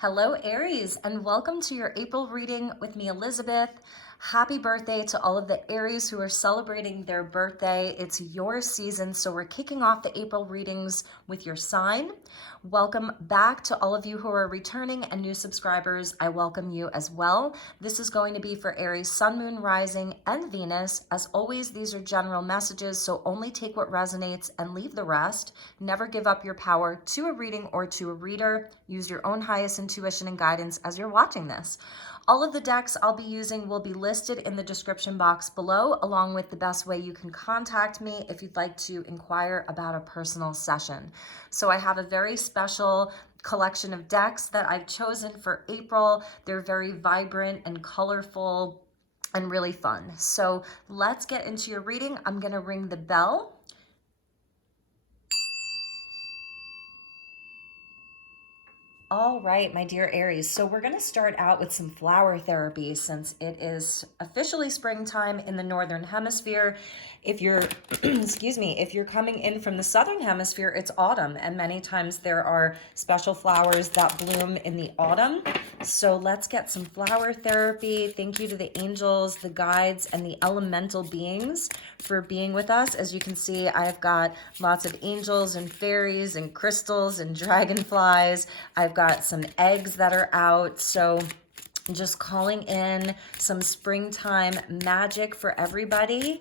Hello, Aries, and welcome to your April reading with me, Elizabeth. Happy birthday to all of the Aries who are celebrating their birthday. It's your season, so we're kicking off the April readings with your sign. Welcome back to all of you who are returning and new subscribers. I welcome you as well. This is going to be for Aries, Sun, Moon, Rising, and Venus. As always, these are general messages, so only take what resonates and leave the rest. Never give up your power to a reading or to a reader. Use your own highest intuition and guidance as you're watching this. All of the decks I'll be using will be listed in the description box below, along with the best way you can contact me if you'd like to inquire about a personal session. So I have a very special collection of decks that I've chosen for April. They're very vibrant and colorful and really fun. So let's get into your reading. I'm going to ring the bell. All right, my dear Aries. So we're going to start out with some flower therapy since it is officially springtime in the Northern Hemisphere. If you're, excuse me, if you're coming in from the Southern Hemisphere, it's autumn, and many times there are special flowers that bloom in the autumn. So let's get some flower therapy. Thank you to the angels, the guides, and the elemental beings for being with us. As you can see, I've got lots of angels and fairies and crystals and dragonflies. I've got some eggs that are out. So just calling in some springtime magic for everybody.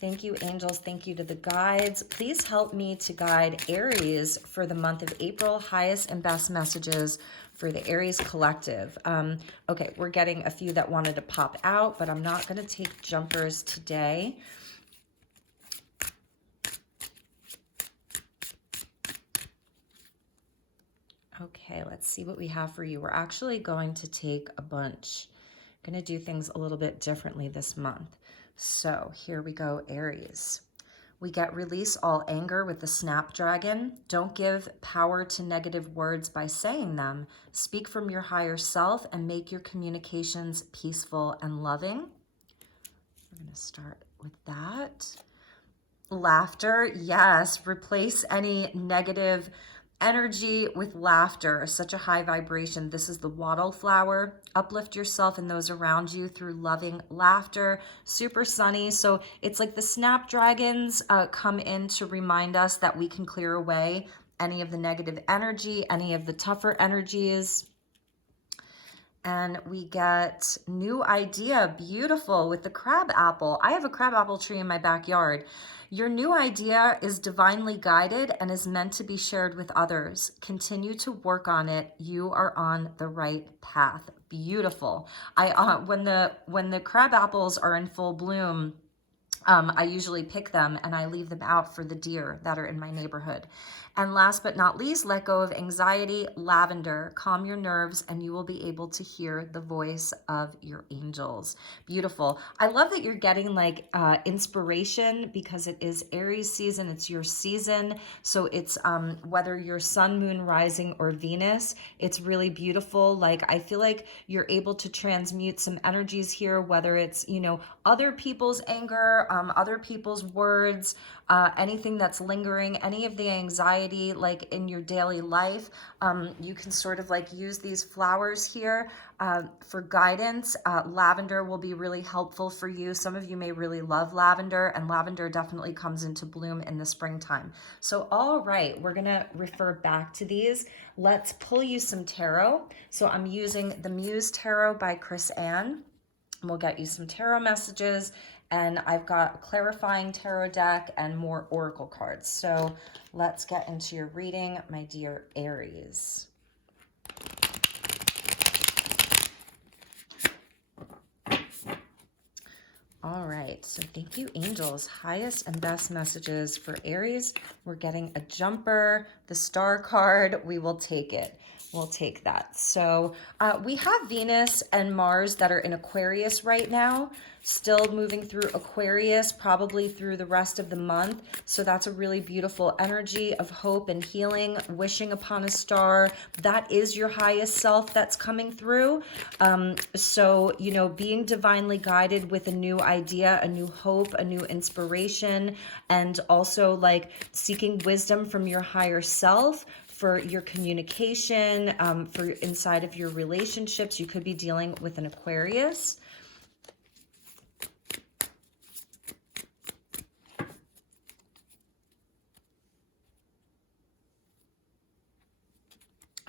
Thank you, angels. Thank you to the guides. Please help me to guide Aries for the month of April. Highest and best messages for the Aries collective. Okay, we're getting a few that wanted to pop out, but I'm not going to take jumpers today. Okay, let's see what we have for you. We're actually going to take a bunch. I'm going to do things a little bit differently this month. So here we go, Aries. We get release all anger with the Snapdragon. Don't give power to negative words by saying them. Speak from your higher self and make your communications peaceful and loving. We're going to start with that. Laughter, yes. Replace any negative energy with laughter, such a high vibration. This is the wattle flower. Uplift yourself and those around you through loving laughter. Super sunny. So it's like the snapdragons come in to remind us that we can clear away any of the negative energy, any of the tougher energies. And we get new idea, beautiful, with the crab apple. I have a crab apple tree in my backyard. Your new idea is divinely guided and is meant to be shared with others. Continue to work on it. You are on the right path. Beautiful. When the crab apples are in full bloom, I usually pick them and I leave them out for the deer that are in my neighborhood. And last but not least, let go of anxiety. Lavender, calm your nerves and you will be able to hear the voice of your angels. Beautiful. I love that you're getting like inspiration because it is Aries season. It's your season. So it's whether you're sun, moon, rising, or Venus, it's really beautiful. Like I feel like you're able to transmute some energies here, whether it's, you know, other people's anger, other people's words, anything that's lingering, any of the anxiety like in your daily life. You can sort of like use these flowers here for guidance. Lavender will be really helpful for you. Some of you may really love lavender, and lavender definitely comes into bloom in the springtime. So all right, we're gonna refer back to these. Let's pull you some tarot. So I'm using the Muse Tarot by Chris Ann. We'll get you some tarot messages, and I've got a clarifying tarot deck and more oracle cards. So let's get into your reading, my dear Aries. All right, so thank you, angels. Highest and best messages for Aries. We're getting a jumper, the star card. We will take it. We'll take that. So we have Venus and Mars that are in Aquarius right now, still moving through Aquarius, probably through the rest of the month. So that's a really beautiful energy of hope and healing, wishing upon a star. That is your highest self that's coming through. So, you know, being divinely guided with a new idea, a new hope, a new inspiration, and also like seeking wisdom from your higher self for your communication, for inside of your relationships. You could be dealing with an Aquarius.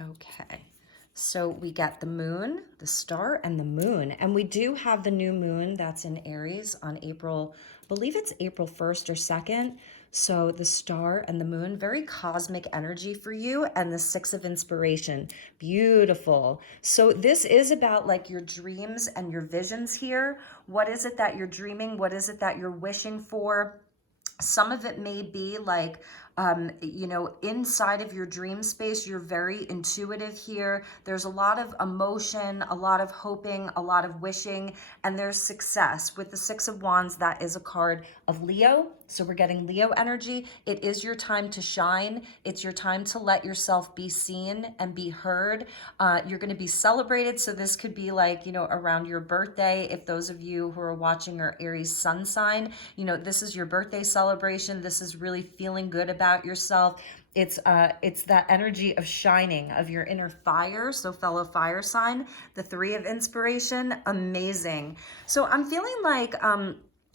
Okay, so we got the moon, the star, and the moon. And we do have the new moon that's in Aries on April, I believe it's April 1st or 2nd. So the star and the moon, very cosmic energy for you. And the Six of Inspiration, beautiful. So this is about like your dreams and your visions here. What is it that you're dreaming? What is it that you're wishing for? Some of it may be like, you know, inside of your dream space, you're very intuitive here. There's a lot of emotion, a lot of hoping, a lot of wishing, and there's success. With the Six of Wands, that is a card of Leo. So we're getting Leo energy. It is your time to shine. It's your time to let yourself be seen and be heard. You're going to be celebrated. So this could be like, you know, around your birthday. If those of you who are watching are Aries sun sign, you know, this is your birthday celebration. This is really feeling good about yourself. It's that energy of shining, of your inner fire. So fellow fire sign, the Three of Inspiration, amazing. So I'm feeling like,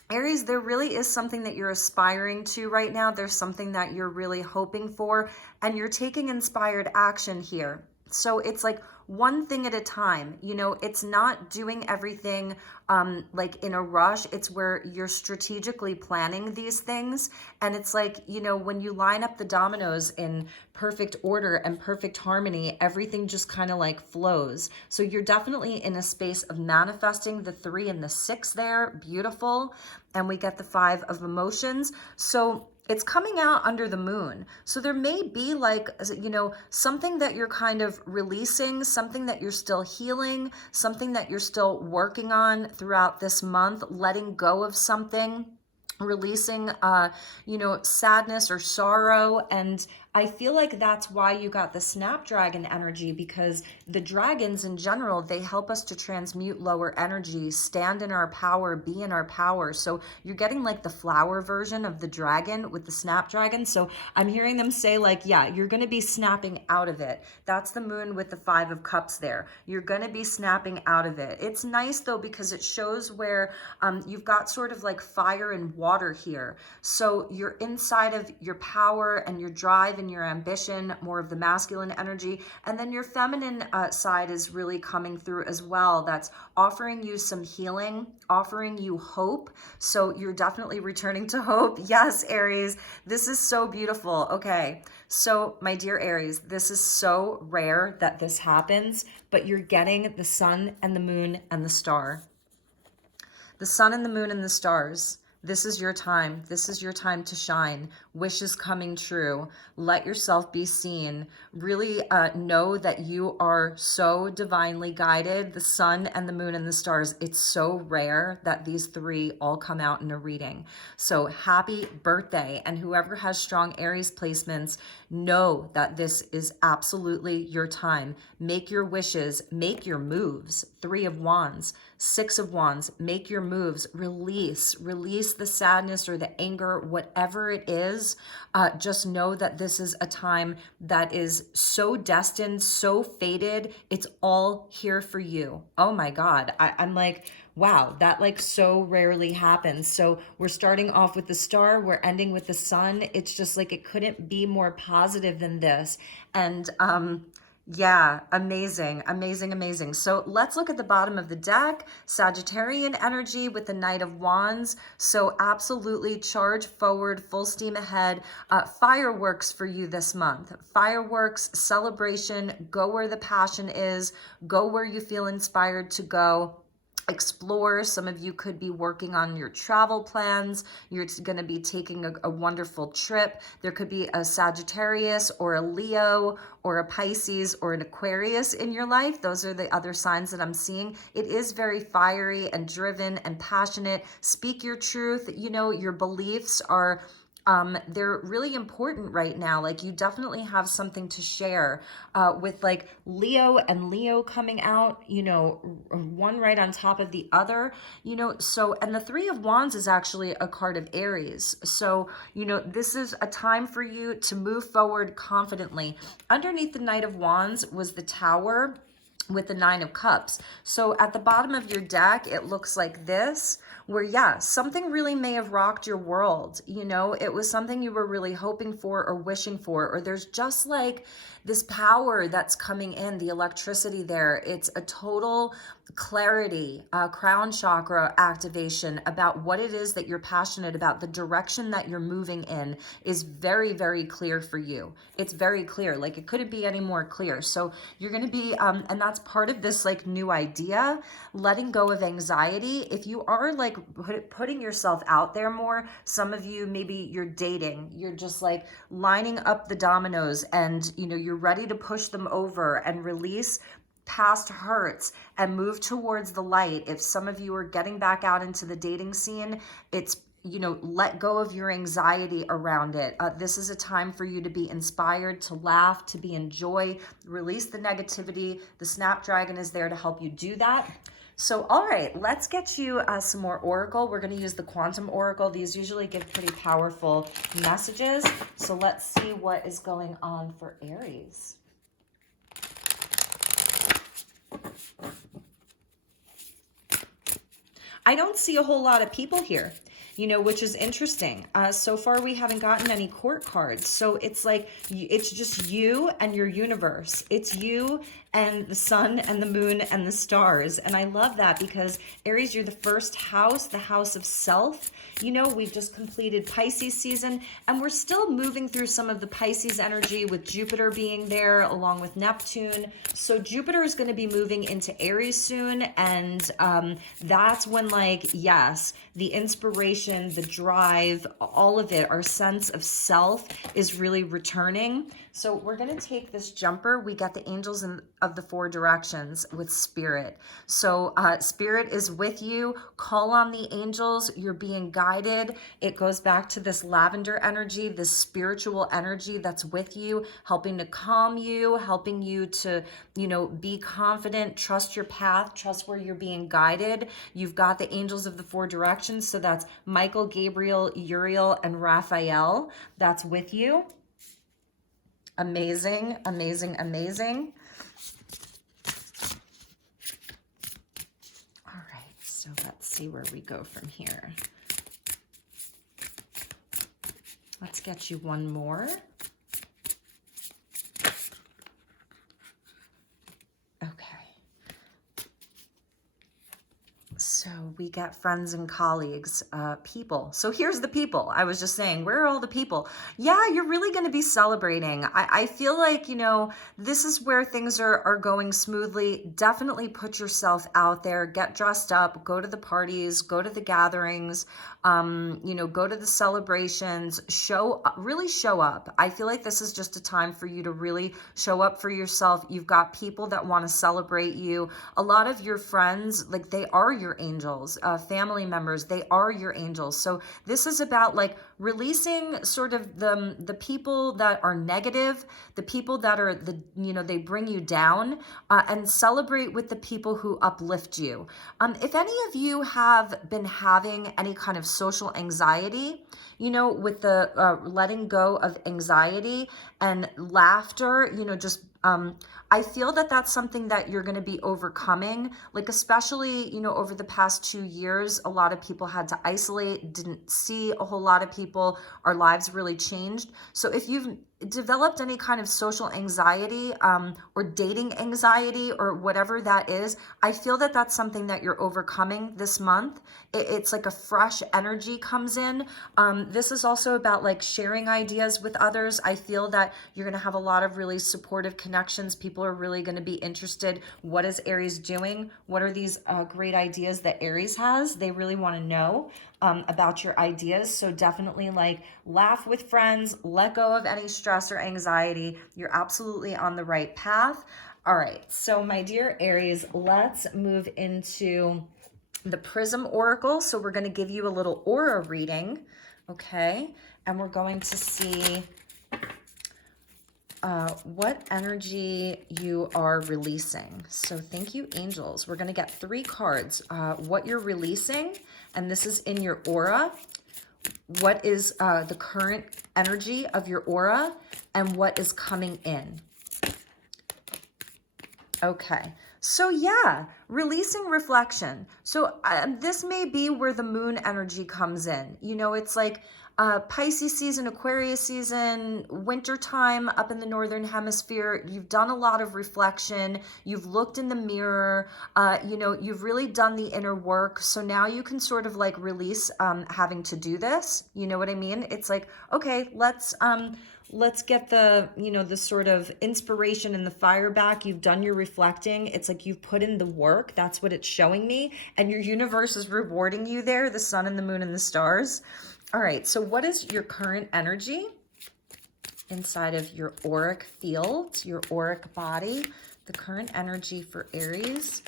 Aries, there really is something that you're aspiring to right now. There's something that you're really hoping for, and you're taking inspired action here. So it's like one thing at a time. You know, it's not doing everything like in a rush. It's where you're strategically planning these things. And it's like, you know, when you line up the dominoes in perfect order and perfect harmony, everything just kind of like flows. So you're definitely in a space of manifesting the 3 and the 6 there. Beautiful. And we get the 5 of emotions. So it's coming out under the moon. So there may be like, you know, something that you're kind of releasing, something that you're still healing, something that you're still working on throughout this month, letting go of something, releasing, you know, sadness or sorrow. And I feel like that's why you got the Snapdragon energy, because the dragons in general, they help us to transmute lower energy, stand in our power, be in our power. So you're getting like the flower version of the dragon with the Snapdragon. So I'm hearing them say like, yeah, you're going to be snapping out of it. That's the moon with the 5 of cups there. You're going to be snapping out of it. It's nice though, because it shows where you've got sort of like fire and water here. So you're inside of your power and your drive and your ambition, more of the masculine energy. And then your feminine side is really coming through as well. That's offering you some healing, offering you hope. So you're definitely returning to hope. Yes, Aries, this is so beautiful. Okay. So my dear Aries, this is so rare that this happens, but you're getting the sun and the moon and the star. The sun and the moon and the stars. This is your time. This is your time to shine. Wishes coming true. Let yourself be seen. Really know that you are so divinely guided. The sun and the moon and the stars. It's so rare that these 3 all come out in a reading. So happy birthday. And whoever has strong Aries placements, know that this is absolutely your time. Make your wishes. Make your moves. 3 of Wands. 6 of Wands. Make your moves. Release the sadness or the anger, whatever it is. Just know that this is a time that is so destined, so fated. It's all here for you. Oh my God. I'm like, wow, that like so rarely happens. So we're starting off with the star, we're ending with the sun. It's just like, it couldn't be more positive than this. And yeah, amazing, amazing, amazing. So let's look at the bottom of the deck. Sagittarian energy with the Knight of Wands. So absolutely charge forward, full steam ahead. Fireworks for you this month. Fireworks, celebration, go where the passion is, go where you feel inspired to go. Explore. Some of you could be working on your travel plans. You're going to be taking a wonderful trip. There could be a Sagittarius or a Leo or a Pisces or an Aquarius in your life. Those are the other signs that I'm seeing. It is very fiery and driven and passionate. Speak your truth. You know, your beliefs are they're really important right now. Like you definitely have something to share with like Leo and Leo coming out, you know, one right on top of the other, you know, so, and the Three of Wands is actually a card of Aries. So, you know, this is a time for you to move forward confidently. Underneath the Knight of Wands was the Tower with the Nine of Cups. So at the bottom of your deck, it looks like this, where yeah, something really may have rocked your world. You know, it was something you were really hoping for or wishing for, or there's just like this power that's coming in, the electricity there. It's a total clarity, crown chakra activation about what it is that you're passionate about. The direction that you're moving in is very, very clear for you. It's very clear. Like it couldn't be any more clear. So you're going to be, and that's part of this like new idea, letting go of anxiety. If you are like putting yourself out there more, some of you, maybe you're dating, you're just like lining up the dominoes and, you know, you're ready to push them over and release past hurts and move towards the light. If some of you are getting back out into the dating scene, it's, you know, let go of your anxiety around it. This is a time for you to be inspired, to laugh, to be in joy, release the negativity. The Snapdragon is there to help you do that. So, all right, let's get you some more Oracle. We're going to use the Quantum Oracle. These usually give pretty powerful messages. So let's see what is going on for Aries. I don't see a whole lot of people here, you know, which is interesting. So far, we haven't gotten any court cards. So it's like, it's just you and your universe. It's you and the sun and the moon and the stars. And I love that because Aries, you're the first house, the house of self. You know, we've just completed Pisces season and we're still moving through some of the Pisces energy with Jupiter being there along with Neptune. So Jupiter is going to be moving into Aries soon. And that's when, like, yes, the inspiration, the drive, all of it, our sense of self is really returning. So we're going to take this jumper. We got the angels of the four directions with spirit. So spirit is with you. Call on the angels. You're being guided. It goes back to this lavender energy, this spiritual energy that's with you, helping to calm you, helping you to, you know, be confident, trust your path, trust where you're being guided. You've got the angels of the four directions. So that's Michael, Gabriel, Uriel, and Raphael. That's with you. Amazing, amazing, amazing. All right, so let's see where we go from here. Let's get you one more. Okay. So we get friends and colleagues, people. So here's the people. I was just saying, where are all the people? Yeah, you're really going to be celebrating. I feel like, you know, this is where things are going smoothly. Definitely put yourself out there, get dressed up, go to the parties, go to the gatherings, you know, go to the celebrations, really show up. I feel like this is just a time for you to really show up for yourself. You've got people that want to celebrate you. A lot of your friends, like, they are your angels, family members, they are your angels. So this is about like releasing sort of the people that are negative, the people that are you know, they bring you down, and celebrate with the people who uplift you. If any of you have been having any kind of social anxiety, you know, with the letting go of anxiety and laughter, you know, just I feel that that's something that you're going to be overcoming, like especially, you know, over the past 2 years, a lot of people had to isolate, didn't see a whole lot of people, our lives really changed. So if you've developed any kind of social anxiety or dating anxiety or whatever that is, I feel that that's something that you're overcoming this month. It's like a fresh energy comes in. This is also about like sharing ideas with others. I feel that you're going to have a lot of really supportive connections. People are really going to be interested. What is Aries doing? What are these great ideas that Aries has? They really want to know about your ideas. So definitely like laugh with friends, let go of any stress or anxiety. You're absolutely on the right path. All right, so my dear Aries, let's move into the Prism Oracle. So we're going to give you a little aura reading, okay? And we're going to see what energy you are releasing. So thank you, angels. We're going to get 3 cards. What you're releasing, and this is in your aura. What is the current energy of your aura, and what is coming in. Okay, so yeah, releasing reflection. So this may be where the moon energy comes in. You know, it's like Pisces season, Aquarius season, winter time up in the northern hemisphere. You've done a lot of reflection. You've looked in the mirror. You know, you've really done the inner work. So now you can sort of like release having to do this. You know what I mean? It's like, okay, let's get the, you know, the sort of inspiration and the fire back. You've done your reflecting. It's like you've put in the work. That's what it's showing me. And your universe is rewarding you there, the sun and the moon and the stars. All right, so what is your current energy inside of your auric field, your auric body? The current energy for Aries.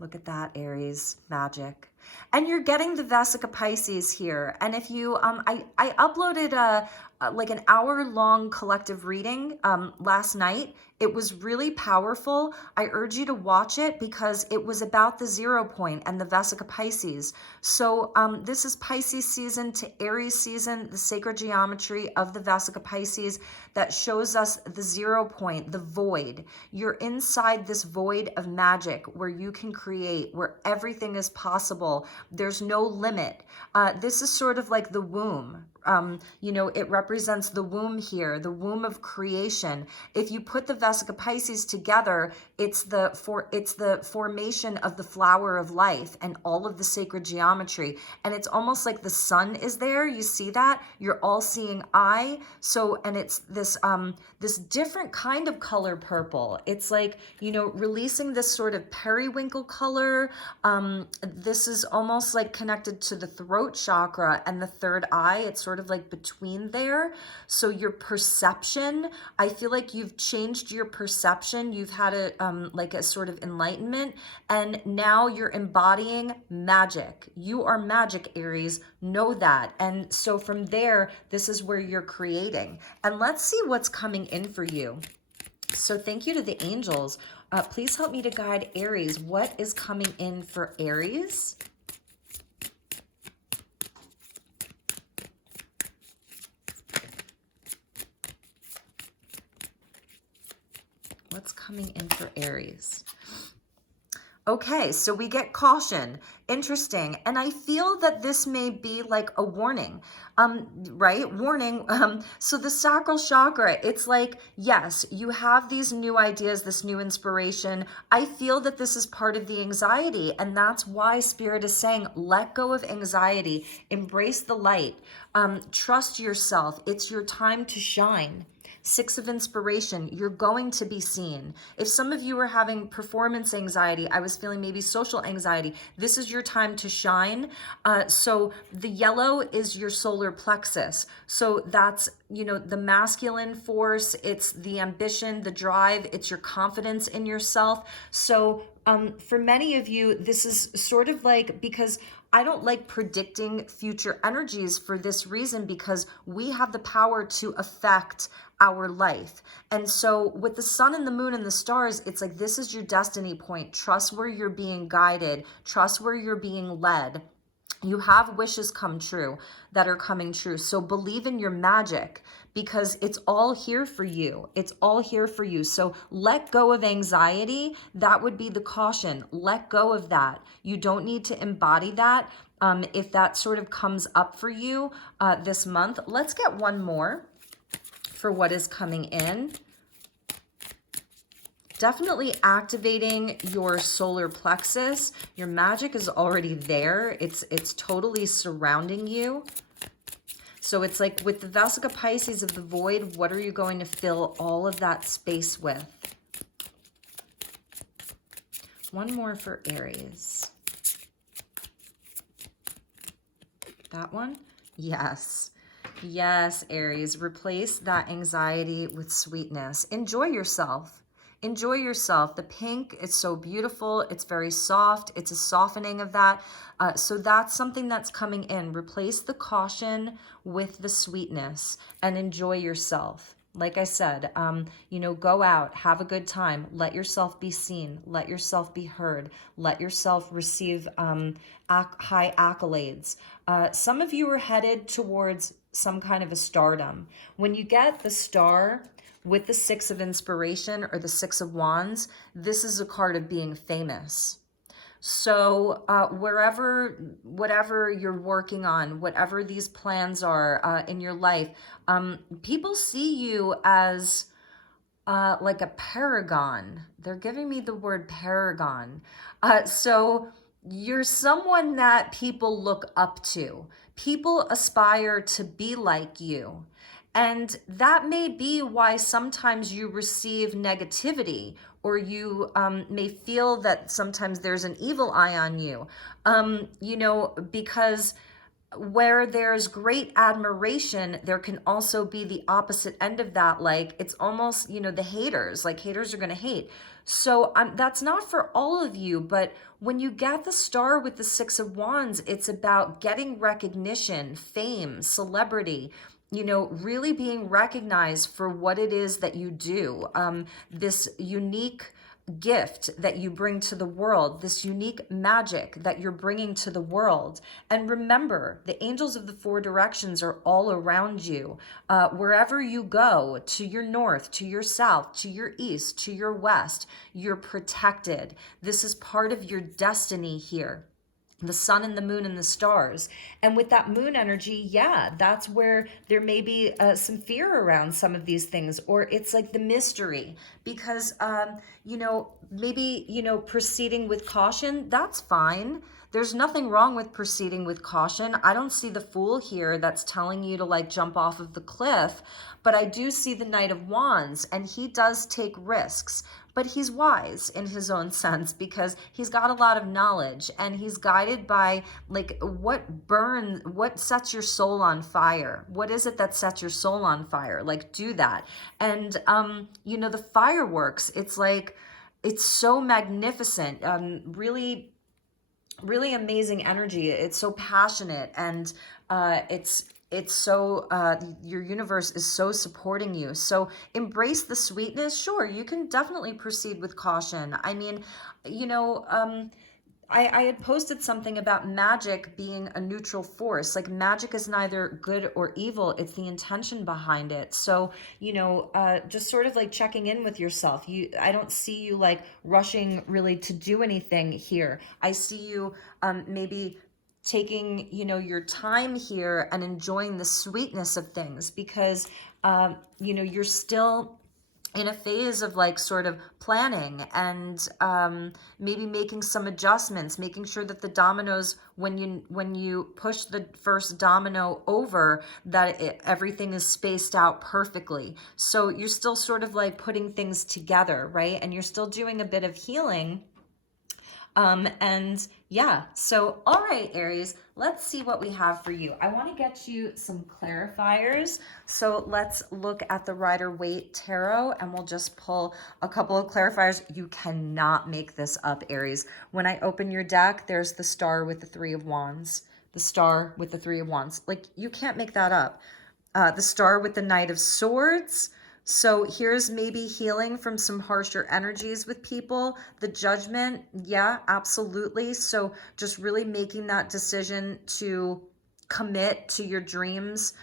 Look at that, Aries, magic. And you're getting the Vesica Pisces here. And if you, I uploaded like an hour-long collective reading last night. It was really powerful. I urge you to watch it because it was about the 0 point and the Vesica Pisces. So this is Pisces season to Aries season, the sacred geometry of the Vesica Pisces that shows us the 0 point, the void. You're inside this void of magic where you can create, where everything is possible. There's no limit. This is sort of like the womb. You know, it represents the womb here, the womb of creation. If you put the Vesica Pisces together, it's the formation of the flower of life and all of the sacred geometry. And it's almost like the sun is there. You see that? You're all seeing eye. So, and it's this this different kind of color purple. It's like, you know, releasing this sort of periwinkle color. This is almost like connected to the throat chakra and the third eye. It's sort of like between there. So your perception, I feel like you've changed your perception. You've had a like a sort of enlightenment, and now you're embodying magic. You are magic, Aries. Know that. And so from there, this is where you're creating. And let's see what's coming in for you. So thank you to the angels. Please help me to guide Aries. What is coming in for Aries? What's coming in for Aries? Okay, so we get caution. Interesting. And I feel that this may be like a warning, right? Warning. So the sacral chakra, it's like, yes, you have these new ideas, this new inspiration. I feel that this is part of the anxiety. And that's why Spirit is saying, let go of anxiety, embrace the light, trust yourself. It's your time to shine. 6 of inspiration, you're going to be seen. If some of you are having performance anxiety, I was feeling maybe social anxiety, this is your time to shine. So the yellow is your solar plexus. So that's, you know, the masculine force, it's the ambition, the drive, it's your confidence in yourself. So for many of you, this is sort of like, because I don't like predicting future energies for this reason, because we have the power to affect our life. And so with the sun and the moon and the stars, it's like, this is your destiny point. Trust where you're being guided. Trust where you're being led. You have wishes come true that are coming true. So believe in your magic, because it's all here for you. It's all here for you. So let go of anxiety. That would be the caution. Let go of that. You don't need to embody that. If that sort of comes up for you this month, let's get one more for what is coming in. Definitely activating your solar plexus. Your magic is already there. It's totally surrounding you. So it's like with the Vesica Pisces of the void, what are you going to fill all of that space with? One more for Aries. That one? Yes. Yes, Aries. Replace that anxiety with sweetness. Enjoy yourself. enjoy yourself. The pink, it's so beautiful. It's very soft. It's a softening of that. So that's something that's coming in. Replace the caution with the sweetness and enjoy yourself. Like I said, you know, go out, have a good time, let yourself be seen, let yourself be heard, let yourself receive high accolades. Some of you are headed towards some kind of a stardom. When you get the star with the Six of Inspiration or the Six of Wands, this is a card of being famous. So whatever you're working on, whatever these plans are in your life, people see you as like a paragon. They're giving me the word paragon. So you're someone that people look up to. People aspire to be like you. And that may be why sometimes you receive negativity, or you may feel that sometimes there's an evil eye on you, you know, because where there's great admiration, there can also be the opposite end of that. Like, it's almost, you know, the haters, like haters are going to hate. So that's not for all of you, but when you get the star with the Six of Wands, it's about getting recognition, fame, celebrity, you know, really being recognized for what it is that you do. This unique gift that you bring to the world, this unique magic that you're bringing to the world. And remember, the angels of the four directions are all around you. Wherever you go, to your north, to your south, to your east, to your west, you're protected. This is part of your destiny here. The sun and the moon and the stars. And with that moon energy, yeah, that's where there may be some fear around some of these things, or it's like the mystery, because, you know, maybe, you know, proceeding with caution, that's fine. There's nothing wrong with proceeding with caution. I don't see the Fool here that's telling you to like jump off of the cliff, but I do see the Knight of Wands, and he does take risks. But he's wise in his own sense, because he's got a lot of knowledge, and he's guided by like what sets your soul on fire. What is it that sets your soul on fire? Like, do that. And you know, the fireworks, it's like, it's so magnificent. Really amazing energy. It's so passionate, and it's so your universe is so supporting you. So embrace the sweetness. Sure, you can definitely proceed with caution. I mean, you know, I had posted something about magic being a neutral force. Like, magic is neither good or evil. It's the intention behind it. So, you know, just sort of like checking in with yourself. I don't see you like rushing really to do anything here. I see you maybe taking, you know, your time here and enjoying the sweetness of things, because, you know, you're still in a phase of like sort of planning, and maybe making some adjustments, making sure that the dominoes, when you push the first domino over, that everything is spaced out perfectly. So you're still sort of like putting things together, right? And you're still doing a bit of healing. And yeah, so all right, Aries, let's see what we have for you. I want to get you some clarifiers. So let's look at the Rider-Waite Tarot, and we'll just pull a couple of clarifiers. You cannot make this up, Aries. When I open your deck, there's the star with the Three of Wands, the star with the Three of Wands. Like, you can't make that up. The star with the Knight of Swords. So here's maybe healing from some harsher energies with people. The Judgment, yeah, absolutely. So just really making that decision to commit to your dreams,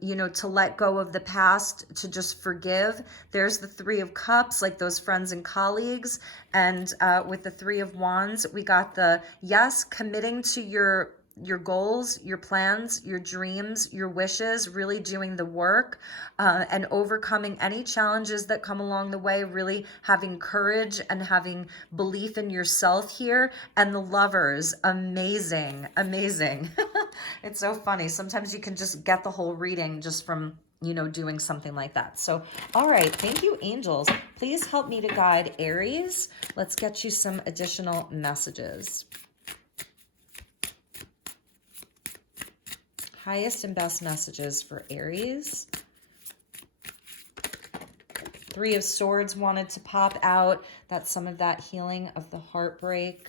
you know, to let go of the past, to just forgive. There's the Three of Cups, like those friends and colleagues. And with the Three of Wands, we got the, yes, committing to your goals, your plans, your dreams, your wishes, really doing the work, and overcoming any challenges that come along the way, really having courage and having belief in yourself here. And the Lovers, amazing, amazing. It's so funny. Sometimes you can just get the whole reading just from, you know, doing something like that. So, all right. Thank you, angels. Please help me to guide Aries. Let's get you some additional messages. Highest and best messages for Aries. Three of Swords wanted to pop out. That's some of that healing of the heartbreak,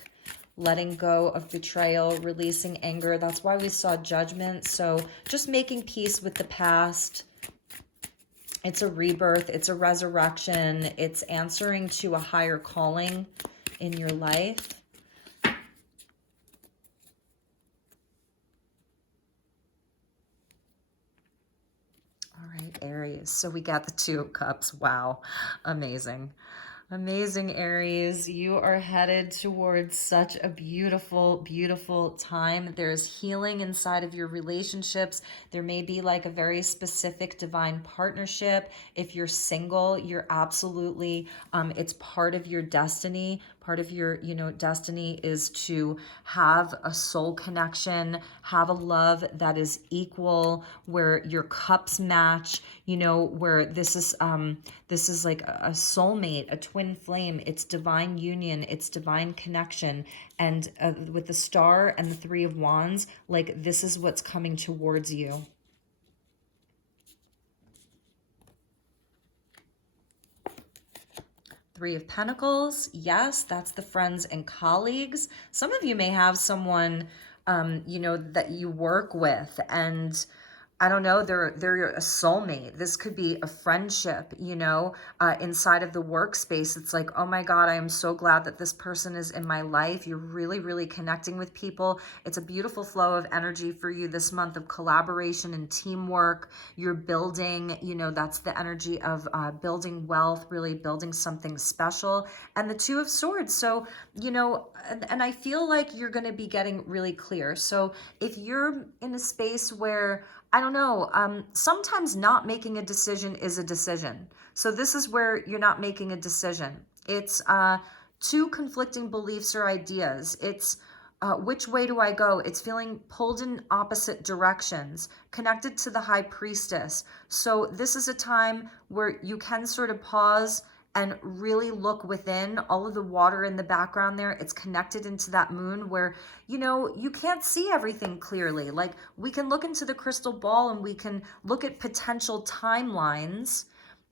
letting go of betrayal, releasing anger. That's why we saw Judgment. So just making peace with the past. It's a rebirth. It's a resurrection. It's answering to a higher calling in your life. All right, Aries. So we got the Two of Cups. Wow. Amazing. Amazing, Aries. You are headed towards such a beautiful, beautiful time. There's healing inside of your relationships. There may be like a very specific divine partnership. If you're single, you're absolutely, it's part of your destiny. Part of your, destiny is to have a soul connection, have a love that is equal, where your cups match, where this is like a soulmate, a twin flame. It's divine union, it's divine connection. And with the Star and the Three of Wands, like this is what's coming towards you. Three of Pentacles. Yes, that's the friends and colleagues. Some of you may have someone, that you work with, and I don't know, they're a soulmate. This could be a friendship, inside of the workspace. It's like, oh my God, I am so glad that this person is in my life. You're really, really connecting with people. It's a beautiful flow of energy for you this month of collaboration and teamwork. You're building, that's the energy of building wealth, really building something special. And the Two of Swords. So, and I feel like you're going to be getting really clear. So if you're in a space where, I don't know, sometimes not making a decision is a decision. So this is where you're not making a decision. It's two conflicting beliefs or ideas. It's which way do I go? It's feeling pulled in opposite directions, connected to the High Priestess. So this is a time where you can sort of pause and really look within. All of the water in the background there, it's connected into that moon where, you can't see everything clearly. Like we can look into the crystal ball and we can look at potential timelines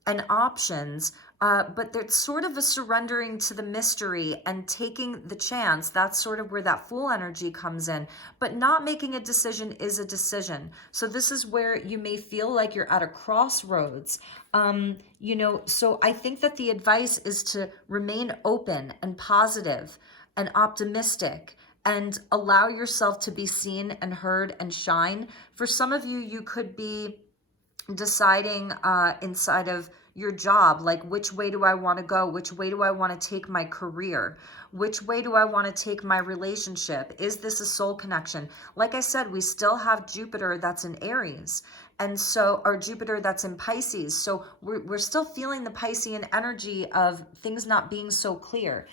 and options, but there's sort of a surrendering to the mystery and taking the chance. That's sort of where that Fool energy comes in. But not making a decision is a decision. So this is where you may feel like you're at a crossroads. So I think that the advice is to remain open and positive and optimistic and allow yourself to be seen and heard and shine. For some of you, you could be deciding inside of your job, like which way do I want to go? Which way do I want to take my career? Which way do I want to take my relationship? Is this a soul connection? Like I said, we still have Jupiter that's in Aries. And so, or Jupiter that's in Pisces. So we're still feeling the Piscean energy of things not being so clear.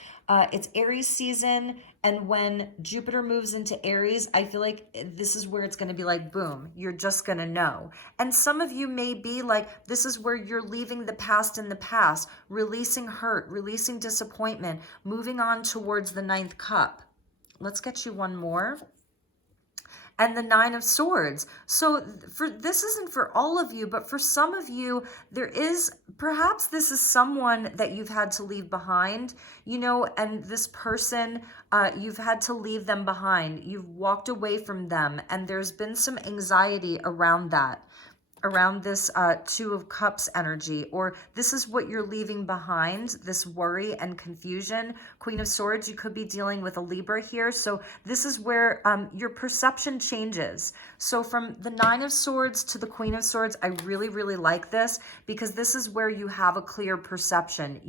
It's Aries season. And when Jupiter moves into Aries, I feel like this is where it's going to be like, boom, you're just going to know. And some of you may be like, this is where you're leaving the past in the past, releasing hurt, releasing disappointment, moving on towards the Ninth Cup. Let's get you one more. And the Nine of Swords. So this isn't for all of you, but for some of you, perhaps this is someone that you've had to leave behind, and this person, you've had to leave them behind. You've walked away from them, and there's been some anxiety around that, around this Two of Cups energy, or this is what you're leaving behind, this worry and confusion. Queen of Swords, you could be dealing with a Libra here. So this is where your perception changes. So from the Nine of Swords to the Queen of Swords, I really, really like this because this is where you have a clear perception,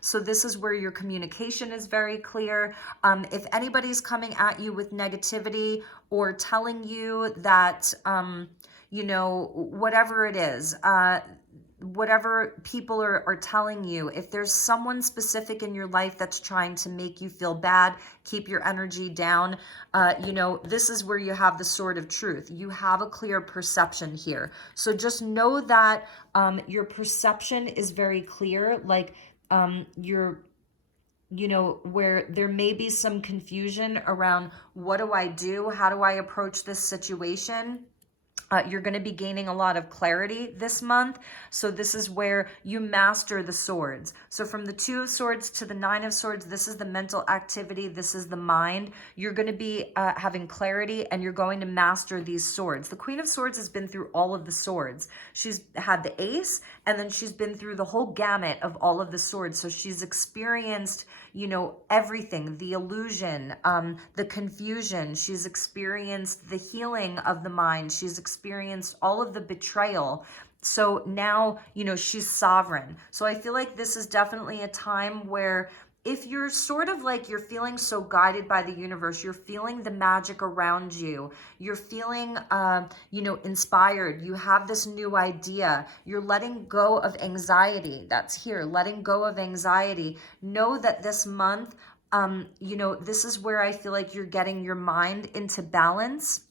So this is where your communication is very clear. If anybody's coming at you with negativity or telling you that, whatever it is, whatever people are telling you, if there's someone specific in your life that's trying to make you feel bad, keep your energy down, this is where you have the Sword of Truth. You have a clear perception here. So just know that your perception is very clear, like where there may be some confusion around what do I do? How do I approach this situation? You're going to be gaining a lot of clarity this month. So this is where you master the swords. So from the Two of Swords to the Nine of Swords, this is the mental activity. This is the mind. You're going to be having clarity, and you're going to master these swords. The Queen of Swords has been through all of the swords. She's had the Ace, and then she's been through the whole gamut of all of the swords. So she's experienced, you know, everything, the illusion, the confusion. She's experienced the healing of the mind. She's experienced all of the betrayal. So now, you know, she's sovereign. So I feel like this is definitely a time where if you're sort of like, you're feeling so guided by the universe, you're feeling the magic around you, you're feeling, you know, inspired, you have this new idea, you're letting go of anxiety. That's here, letting go of anxiety. Know that this month, you know, this is where I feel like you're getting your mind into balance.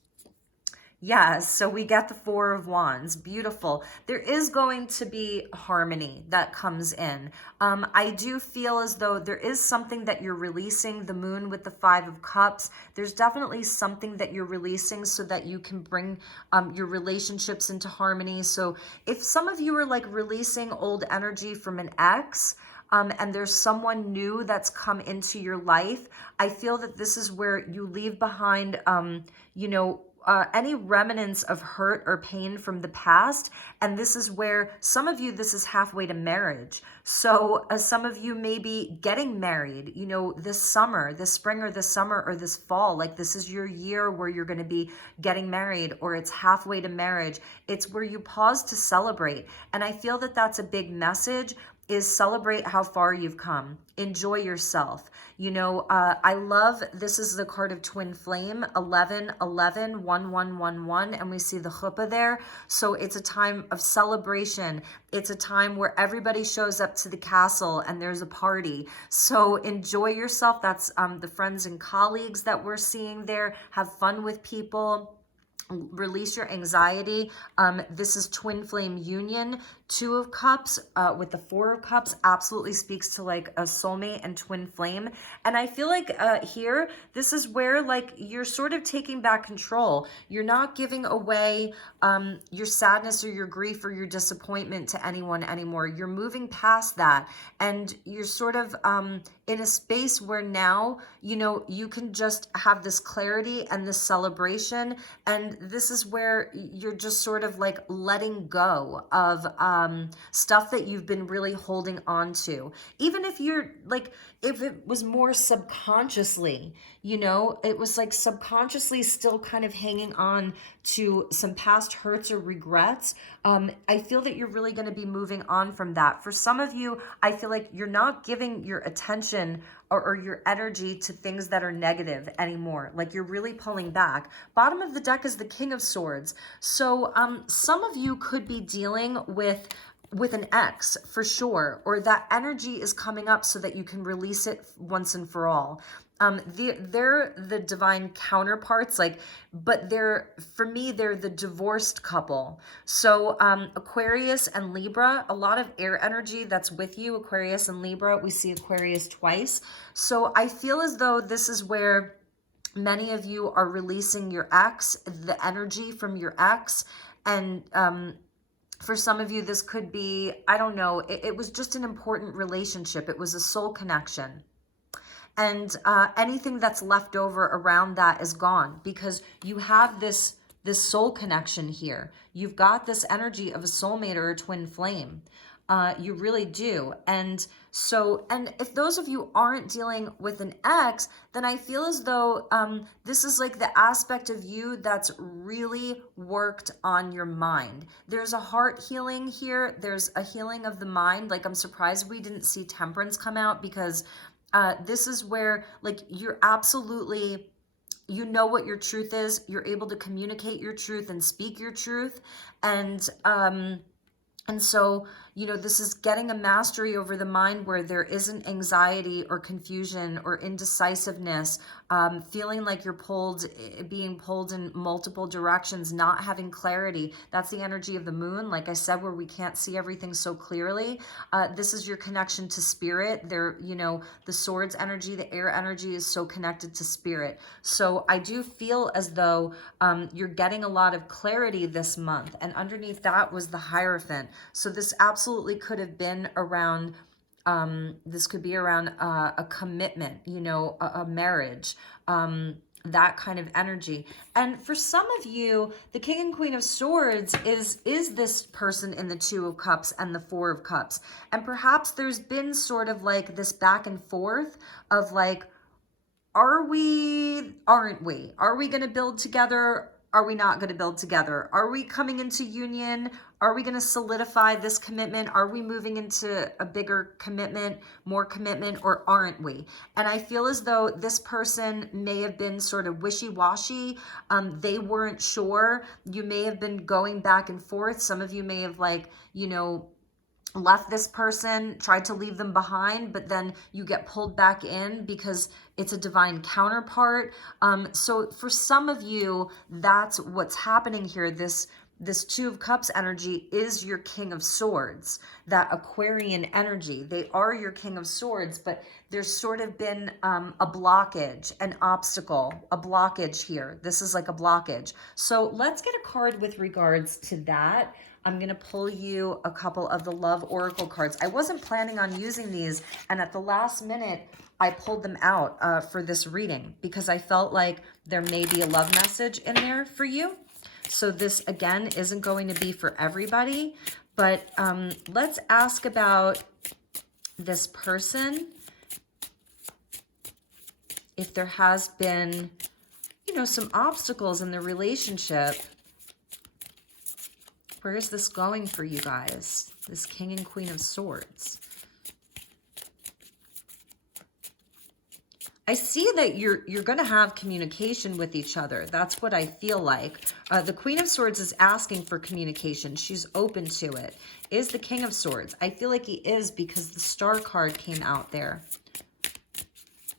Yes, so we get the Four of Wands. Beautiful. There is going to be harmony that comes in. I do feel as though there is something that you're releasing, the Moon with the Five of Cups. There's definitely something that you're releasing so that you can bring your relationships into harmony. So if some of you are like releasing old energy from an ex, and there's someone new that's come into your life, I feel that this is where you leave behind, you know, any remnants of hurt or pain from the past. And this is where some of you, this is halfway to marriage. So some of you may be getting married, you know, this summer, this spring or this summer or this fall. Like this is your year where you're going to be getting married, or it's halfway to marriage. It's where you pause to celebrate. And I feel that that's a big message, is celebrate how far you've come. Enjoy yourself. You know, I love, this is the card of Twin Flame, 11, 11, 1, 1, 1, 1, and we see the chuppah there. So it's a time of celebration. It's a time where everybody shows up to the castle and there's a party. So enjoy yourself. That's the friends and colleagues that we're seeing there. Have fun with people. Release your anxiety. This is Twin Flame Union. Two of Cups with the Four of Cups absolutely speaks to like a soulmate and twin flame. And I feel like here, this is where like you're sort of taking back control. You're not giving away your sadness or your grief or your disappointment to anyone anymore. You're moving past that, and you're sort of in a space where now, you know, you can just have this clarity and this celebration. And this is where you're just sort of like letting go of stuff that you've been really holding on to. Even if you're like, if it was more subconsciously, you know, it was like subconsciously still kind of hanging on to some past hurts or regrets. I feel that you're really going to be moving on from that. For some of you, I feel like you're not giving your attention or your energy to things that are negative anymore. Like you're really pulling back. Bottom of the deck is the King of Swords. So some of you could be dealing with an ex for sure, or that energy is coming up so that you can release it once and for all. They're the divine counterparts, like, but for me, they're the divorced couple. So Aquarius and Libra, a lot of air energy that's with you, Aquarius and Libra. We see Aquarius twice. So I feel as though this is where many of you are releasing your ex, the energy from your ex. And for some of you, this could be, I don't know, it was just an important relationship. It was a soul connection. And anything that's left over around that is gone, because you have this soul connection here. You've got this energy of a soulmate or a twin flame. You really do. And so, and if those of you aren't dealing with an ex, then I feel as though this is like the aspect of you that's really worked on your mind. There's a heart healing here. There's a healing of the mind. Like, I'm surprised we didn't see Temperance come out, because this is where like you're absolutely, you know what your truth is. You're able to communicate your truth and speak your truth. And so, you know, this is getting a mastery over the mind where there isn't anxiety or confusion or indecisiveness, feeling like you're being pulled in multiple directions, not having clarity. That's the energy of the moon, like I said, where we can't see everything so clearly. This is your connection to spirit. There, you know, the swords energy, the air energy is so connected to spirit. So I do feel as though you're getting a lot of clarity this month. And underneath that was the Hierophant. So this absolutely could have been around, this could be around a commitment, you know, a marriage, that kind of energy. And for some of you, the King and Queen of Swords is this person in the Two of Cups and the Four of Cups. And perhaps there's been sort of like this back and forth of like, are we, aren't we? Are we going to build together? Are we not going to build together? Are we coming into union? Are we going to solidify this commitment? Are we moving into a bigger commitment, more commitment, or aren't we? And I feel as though this person may have been sort of wishy-washy. They weren't sure. You may have been going back and forth. Some of you may have, like, you know, left this person, tried to leave them behind, but then you get pulled back in because it's a divine counterpart. So for some of you, that's what's happening here. This Two of Cups energy is your King of Swords, that Aquarian energy. They are your King of Swords, but there's sort of been a blockage, an obstacle, a blockage here. This is like a blockage. So let's get a card with regards to that. I'm going to pull you a couple of the Love Oracle cards. I wasn't planning on using these, and at the last minute, I pulled them out for this reading because I felt like there may be a love message in there for you. So this, again, isn't going to be for everybody, but let's ask about this person. If there has been, you know, some obstacles in the relationship, where is this going for you guys? This King and Queen of Swords. I see that you're going to have communication with each other. That's what I feel like. The Queen of Swords is asking for communication. She's open to it. Is the King of Swords? I feel like he is because the Star card came out there.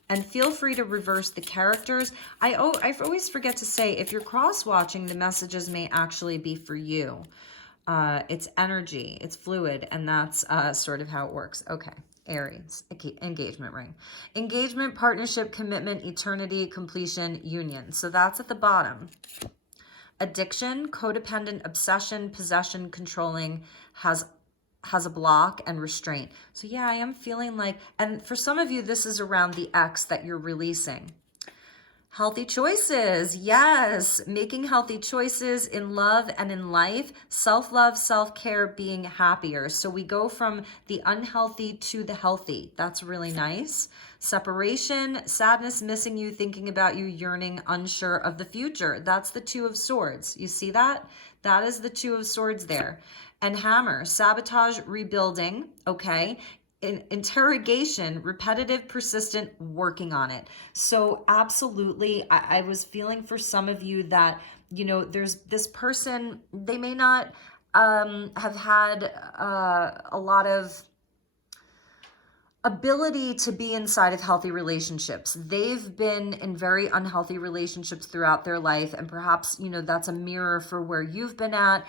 And feel free to reverse the characters. I always forget to say, if you're cross-watching, the messages may actually be for you. It's energy, it's fluid, and that's sort of how it works. Okay, Aries, engagement ring. Engagement, partnership, commitment, eternity, completion, union. So that's at the bottom. Addiction, codependent, obsession, possession, controlling, has a block and restraint. So yeah, I am feeling like, and for some of you, this is around the ex that you're releasing. Healthy choices, yes, making healthy choices in love and in life, self-love, self-care, being happier. So we go from the unhealthy to the healthy. That's really nice. Separation, sadness, missing you, thinking about you, yearning, unsure of the future. That's the Two of Swords. You see that? That is the Two of Swords there. And hammer, sabotage, rebuilding, okay? Interrogation, repetitive, persistent, working on it. So absolutely, I was feeling for some of you that, you know, there's this person, they may not have had a lot of ability to be inside of healthy relationships. They've been in very unhealthy relationships throughout their life, and perhaps, you know, that's a mirror for where you've been at.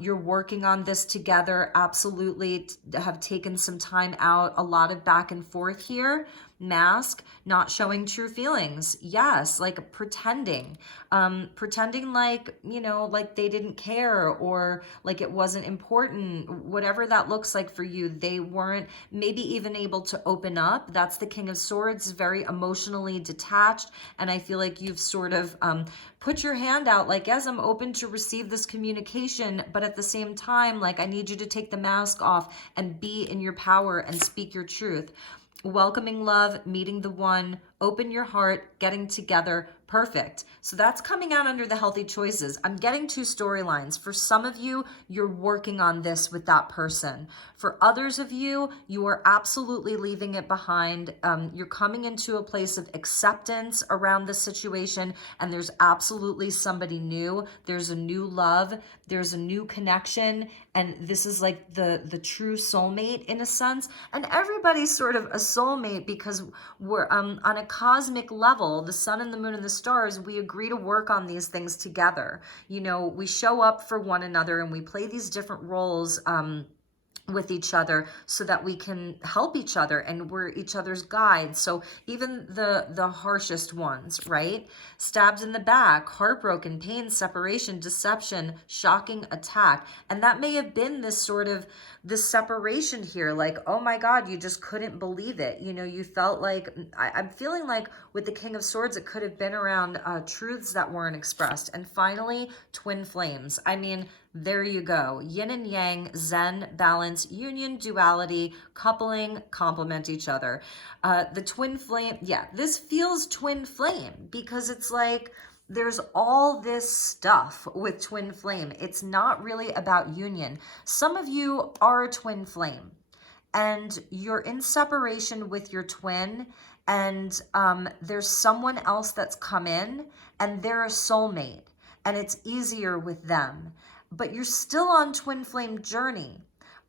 You're working on this together, absolutely, have taken some time out, a lot of back and forth here. Mask, not showing true feelings. Yes, like pretending like, you know, like they didn't care or like it wasn't important, whatever that looks like for you. They weren't maybe even able to open up. That's the King of Swords, very emotionally detached. And I feel like you've sort of put your hand out like, yes, I'm open to receive this communication, but at the same time, like, I need you to take the mask off and be in your power and speak your truth. Welcoming love, meeting the one, open your heart, getting together, perfect. So that's coming out under the healthy choices. I'm getting two storylines. For some of you, you're working on this with that person. For others of you, you are absolutely leaving it behind. You're coming into a place of acceptance around the situation, and there's absolutely somebody new. There's a new love. There's a new connection, and this is like the true soulmate in a sense. And everybody's sort of a soulmate because we're on a cosmic level, the sun and the moon and the stars, we agree to work on these things together. You know, we show up for one another and we play these different roles with each other so that we can help each other, and we're each other's guides. So even the harshest ones, right? Stabs in the back, heartbroken, pain, separation, deception, shocking attack. And that may have been this sort of this separation here, like, oh my God, you just couldn't believe it. You know, you felt like, I'm feeling like with the King of Swords, it could have been around truths that weren't expressed. And finally, twin flames. I mean, there you go. Yin and yang, Zen, balance, union, duality, coupling, complement each other. The twin flame, yeah, this feels twin flame because it's like there's all this stuff with twin flame. It's not really about union. Some of you are a twin flame and you're in separation with your twin, and there's someone else that's come in and they're a soulmate and it's easier with them, but you're still on twin flame journey.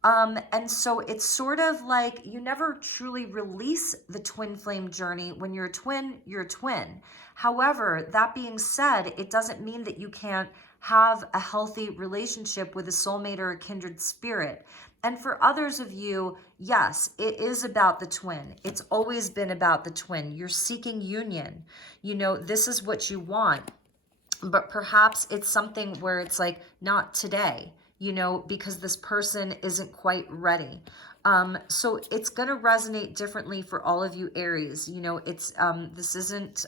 And so it's sort of like you never truly release the twin flame journey. When you're a twin, you're a twin. However, that being said, it doesn't mean that you can't have a healthy relationship with a soulmate or a kindred spirit. And for others of you, yes, it is about the twin. It's always been about the twin. You're seeking union. You know, this is what you want. But perhaps it's something where it's like, not today, you know, because this person isn't quite ready. So it's going to resonate differently for all of you Aries. You know, it's this isn't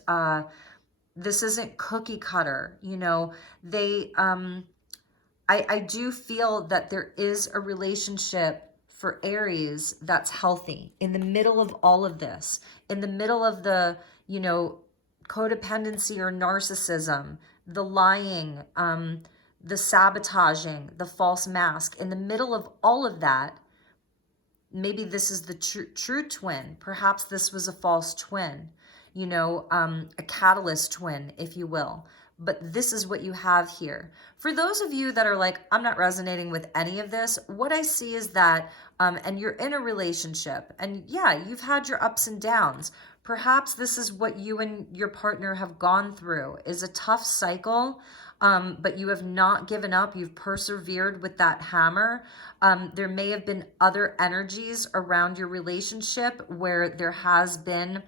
cookie cutter. You know, I do feel that there is a relationship for Aries that's healthy in the middle of all of this, in the middle of the, you know, codependency or narcissism, the lying, the sabotaging, the false mask. In the middle of all of that, maybe this is the true twin. Perhaps this was a false twin, you know, a catalyst twin, if you will. But this is what you have here. For those of you that are like, I'm not resonating with any of this, what I see is that, and you're in a relationship, and yeah, you've had your ups and downs. Perhaps this is what you and your partner have gone through, is a tough cycle, but you have not given up. You've persevered with that hammer. There may have been other energies around your relationship where there has been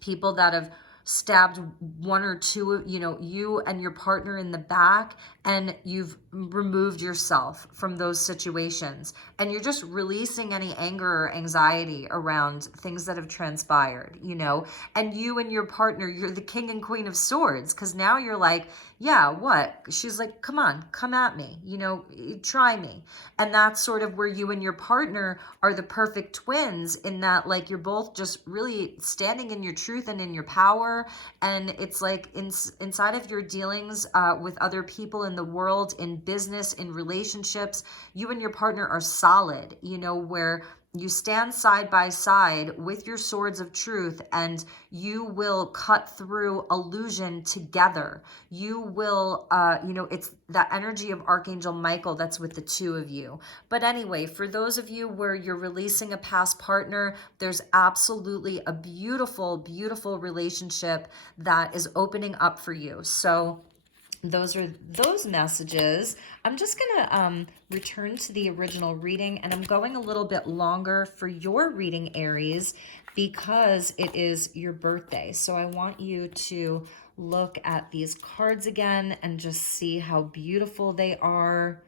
people that have stabbed one or two, you know, you and your partner in the back, and you've removed yourself from those situations, and you're just releasing any anger or anxiety around things that have transpired, you know. And you and your partner, you're the King and Queen of Swords, because now you're like, yeah, what? She's like, come on, come at me, you know, try me. And that's sort of where you and your partner are the perfect twins, in that, like, you're both just really standing in your truth and in your power. And it's like inside of your dealings with other people in the world, in business, in relationships, you and your partner are solid, you know, where you stand side by side with your swords of truth, and you will cut through illusion together. You will, you know, it's that energy of Archangel Michael that's with the two of you. But anyway, for those of you where you're releasing a past partner, there's absolutely a beautiful, beautiful relationship that is opening up for you. So those are those messages. I'm just gonna return to the original reading, and I'm going a little bit longer for your reading, Aries, because it is your birthday. So I want you to look at these cards again and just see how beautiful they are.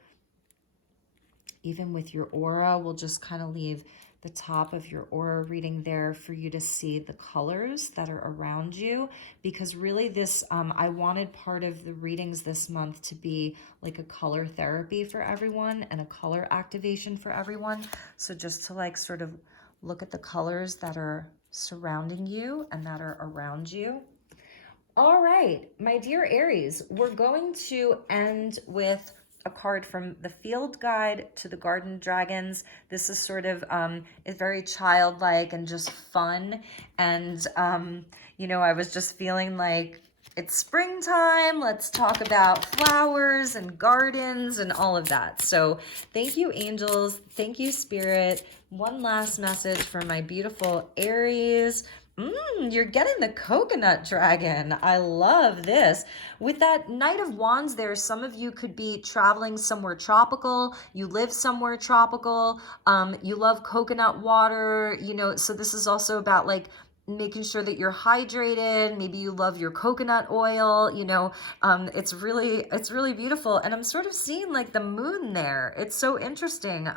Even with your aura, we'll just kind of leave the top of your aura reading there for you to see the colors that are around you, because really this, I wanted part of the readings this month to be like a color therapy for everyone and a color activation for everyone. So just to like sort of look at the colors that are surrounding you and that are around you. All right, my dear Aries, we're going to end with a card from the Field Guide to the Garden Dragons. This is sort of is very childlike and just fun. And, you know, I was just feeling like it's springtime. Let's talk about flowers and gardens and all of that. So thank you, angels. Thank you, Spirit. One last message for my beautiful Aries. You're getting the coconut dragon. I love this. With that Knight of Wands there, some of you could be traveling somewhere tropical. You live somewhere tropical. You love coconut water, you know, so this is also about like making sure that you're hydrated. Maybe you love your coconut oil, you know. It's really beautiful. And I'm sort of seeing like the moon there. It's so interesting.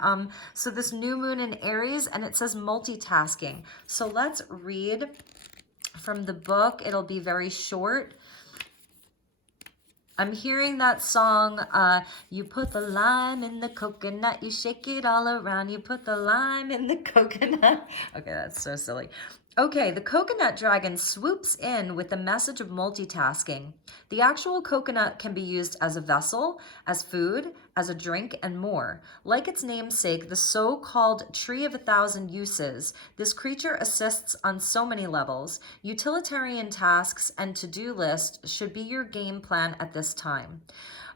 So this new moon in Aries, and it says multitasking. So let's read from the book. It'll be very short. I'm hearing that song, you put the lime in the coconut, you shake it all around, you put the lime in the coconut. Okay, that's so silly. Okay, the coconut dragon swoops in with the message of multitasking. The actual coconut can be used as a vessel, as food, as a drink, and more. Like its namesake, the so-called Tree of 1,000 Uses, this creature assists on so many levels. Utilitarian tasks and to-do list should be your game plan at this time.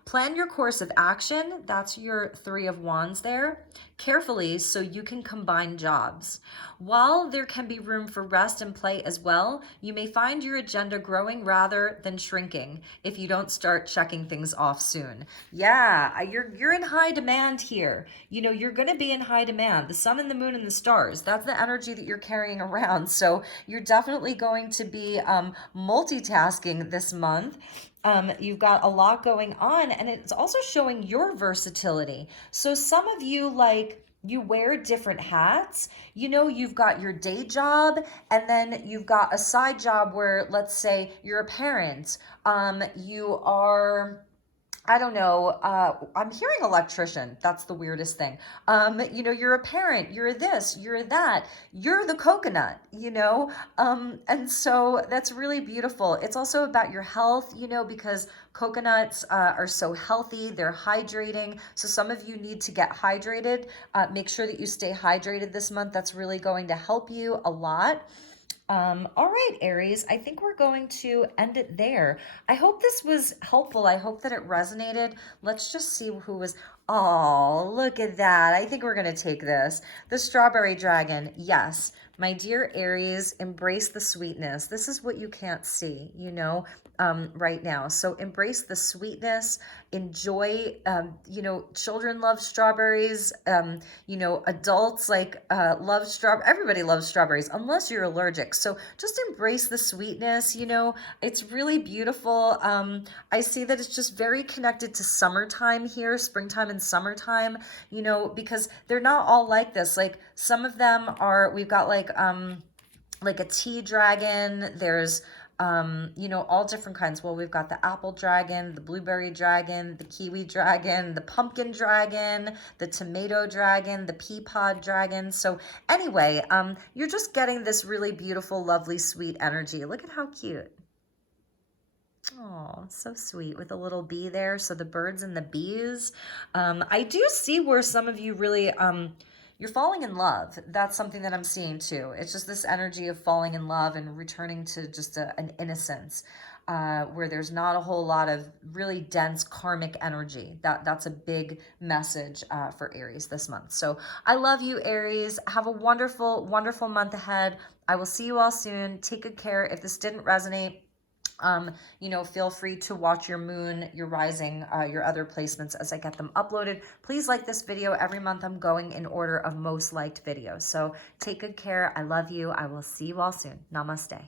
Plan your course of action, that's your Three of Wands there, carefully so you can combine jobs. While there can be room for rest and play as well, you may find your agenda growing rather than shrinking if you don't start checking things off soon. Yeah, you're in high demand here. You know, you're going to be in high demand. The sun and the moon and the stars, that's the energy that you're carrying around. So you're definitely going to be multitasking this month. You've got a lot going on, and it's also showing your versatility. So some of you, like, you wear different hats. You know, you've got your day job, and then you've got a side job where, let's say, you're a parent. You are, I don't know, I'm hearing electrician. That's the weirdest thing. You know, you're a parent, you're this, you're that, you're the coconut, you know? And so that's really beautiful. It's also about your health, you know, because coconuts are so healthy, they're hydrating. So some of you need to get hydrated. Make sure that you stay hydrated this month. That's really going to help you a lot. All right, Aries, I think we're going to end it there. I hope this was helpful. I hope that it resonated. Let's just see who was, oh, look at that. I think we're going to take this. The strawberry dragon. Yes, my dear Aries, embrace the sweetness. This is what you can't see, you know, right now. So embrace the sweetness, enjoy, you know, children love strawberries, you know, adults like love strawberries. Everybody loves strawberries unless you're allergic. So just embrace the sweetness, you know, it's really beautiful. I see that it's just very connected to summertime here, springtime and summertime, you know, because they're not all like this. Like some of them are, we've got like a tea dragon, there's you know, all different kinds. Well, we've got the apple dragon, the blueberry dragon, the kiwi dragon, the pumpkin dragon, the tomato dragon, the pea pod dragon. So anyway, you're just getting this really beautiful, lovely, sweet energy. Look at how cute. Oh, so sweet with a little bee there. So the birds and the bees. I do see where some of you really, you're falling in love. That's something that I'm seeing too. It's just this energy of falling in love and returning to just an innocence where there's not a whole lot of really dense karmic energy. That's a big message for Aries this month. So I love you, Aries. Have a wonderful, wonderful month ahead. I will see you all soon. Take good care. If this didn't resonate, you know, feel free to watch your moon, your rising, your other placements as I get them uploaded. Please like this video. Every month I'm going in order of most liked videos. So take good care. I love you. I will see you all soon. Namaste.